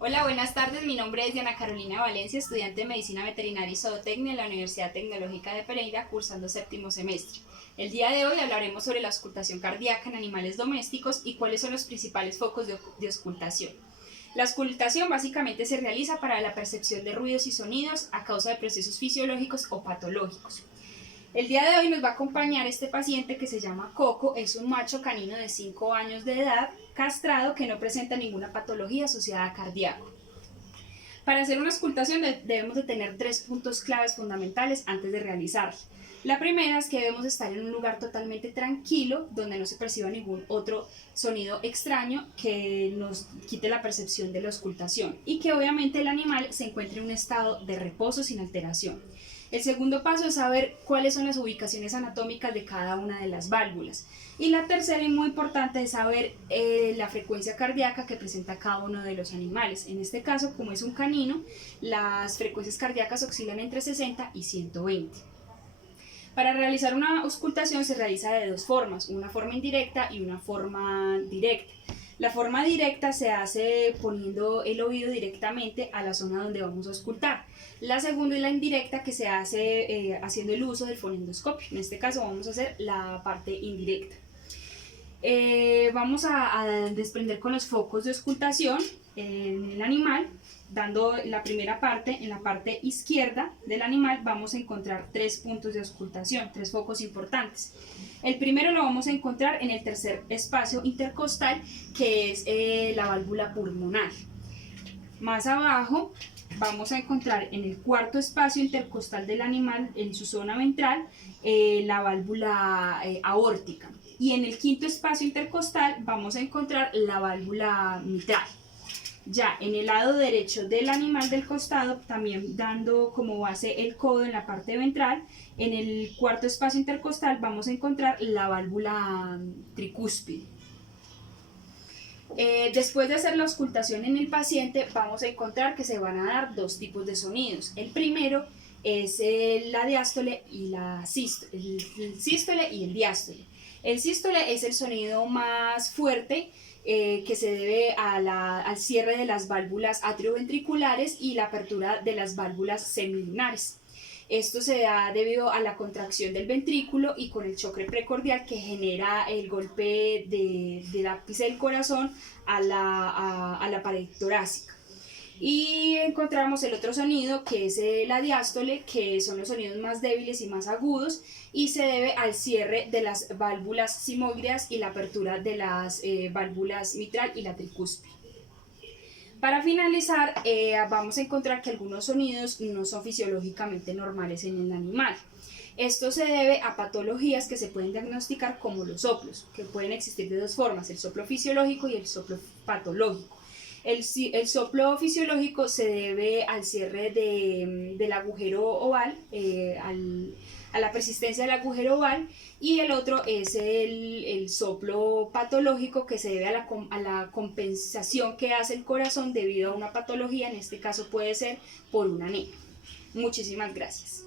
Hola, buenas tardes. Mi nombre es Diana Carolina Valencia, estudiante de Medicina Veterinaria y Zootecnia en la Universidad Tecnológica de Pereira, cursando séptimo semestre. El día de hoy hablaremos sobre la auscultación cardíaca en animales domésticos y cuáles son los principales focos de auscultación. La auscultación básicamente se realiza para la percepción de ruidos y sonidos a causa de procesos fisiológicos o patológicos. El día de hoy nos va a acompañar este paciente que se llama Coco, es un macho canino de 5 años de edad, castrado, que no presenta ninguna patología asociada a cardíaco. Para hacer una auscultación debemos de tener 3 puntos claves fundamentales antes de realizarla. La primera es que debemos estar en un lugar totalmente tranquilo, donde no se perciba ningún otro sonido extraño que nos quite la percepción de la auscultación, y que obviamente el animal se encuentre en un estado de reposo sin alteración. El segundo paso es saber cuáles son las ubicaciones anatómicas de cada una de las válvulas. Y la tercera y muy importante es saber la frecuencia cardíaca que presenta cada uno de los animales. En este caso, como es un canino, las frecuencias cardíacas oscilan entre 60 y 120. Para realizar una auscultación se realiza de dos formas, una forma indirecta y una forma directa. La forma directa se hace poniendo el oído directamente a la zona donde vamos a auscultar. La segunda es la indirecta, que se hace haciendo el uso del fonendoscopio. En este caso vamos a hacer la parte indirecta. Vamos a desprender con los focos de auscultación en el animal, dando la primera parte. En la parte izquierda del animal vamos a encontrar 3 puntos de auscultación, 3 focos importantes. El primero lo vamos a encontrar en el tercer espacio intercostal, que es la válvula pulmonar. Más abajo vamos a encontrar en el cuarto espacio intercostal del animal, en su zona ventral, la válvula aórtica. Y en el quinto espacio intercostal vamos a encontrar la válvula mitral. Ya en el lado derecho del animal del costado, también dando como base el codo en la parte ventral, en el cuarto espacio intercostal vamos a encontrar la válvula tricúspide. Después de hacer la auscultación en el paciente, vamos a encontrar que se van a dar dos tipos de sonidos. El primero es la diástole y la sístole, el sístole y el diástole. El sístole es el sonido más fuerte, que se debe al cierre de las válvulas atrioventriculares y la apertura de las válvulas semilunares. Esto se da debido a la contracción del ventrículo y con el choque precordial que genera el golpe del ápice del corazón a la pared torácica. Y encontramos el otro sonido, que es la diástole, que son los sonidos más débiles y más agudos, y se debe al cierre de las válvulas simoideas y la apertura de las válvulas mitral y la tricúspide. Para finalizar, vamos a encontrar que algunos sonidos no son fisiológicamente normales en el animal. Esto se debe a patologías que se pueden diagnosticar como los soplos, que pueden existir de dos formas, el soplo fisiológico y el soplo patológico. El soplo fisiológico se debe al cierre del agujero oval, a la persistencia del agujero oval, y el otro es el soplo patológico, que se debe a la compensación que hace el corazón debido a una patología. En este caso puede ser por una anemia. Muchísimas gracias.